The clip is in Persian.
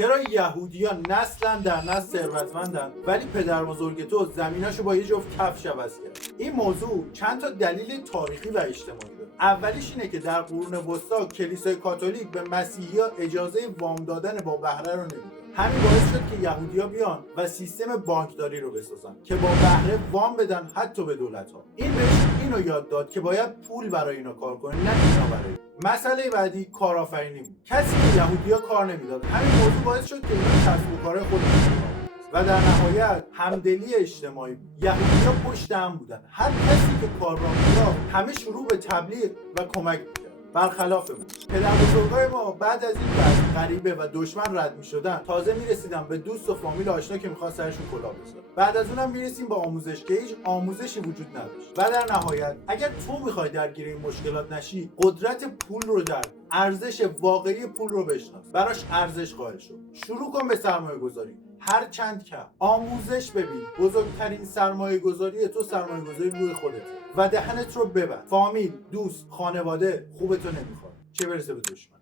چرا یهودیان نسلا در نسل ثروتمندن ولی پدر بزرگ تو زمیناشو با یه جفت کفش عوض کرد؟ این موضوع چند تا دلیل تاریخی و اجتماعی داره. اولیش اینه که در قرون وسطا کلیسای کاتولیک به مسیحی‌ها اجازه وام دادن با بهره رو نمیده. همین باعث شد که یهودی‌ها بیان و سیستم بانکداری رو بسازن که با بهره وام بدن حتی به دولت‌ها. این بهش اینو یاد داد که باید پول برای اینا کار کنه، نه اینا برای. مسئله بعدی کارآفرینی بود. کسی به یهودی‌ها کار نمیداد. همین موضوع باعث شد که اینا کسب و کار خودشون و در نهایت همدلی اجتماعی بود. یهودی‌ها پشت هم بودن. هر کسی که کار را می‌یافت همه شروع به تبلیغ و کمک می‌کرد. برخلاف ما پدر بزرگای ما بعد از این که غریبه و دشمن رد می‌شدن تازه می‌رسیدن به دوست و فامیل آشنا که می‌خواد سرشون کلاه بذاره. بعد از اونم می‌رسیم به آموزش که هیچ آموزشی وجود نداشت. و در نهایت اگر تو می‌خوای درگیر این مشکلات نشی، قدرت پول رو درک، ارزش واقعی پول رو بشناس، براش ارزش قائل شو. شروع کن به سرمایه‌گذاری. هر چند کم آموزش ببین. بزرگترین سرمایه گذاری تو سرمایه گذاری روی خودت و دهنت رو ببند. فامیل، دوست، خانواده خوبتو نمیخواد، چه برسه به دشمن.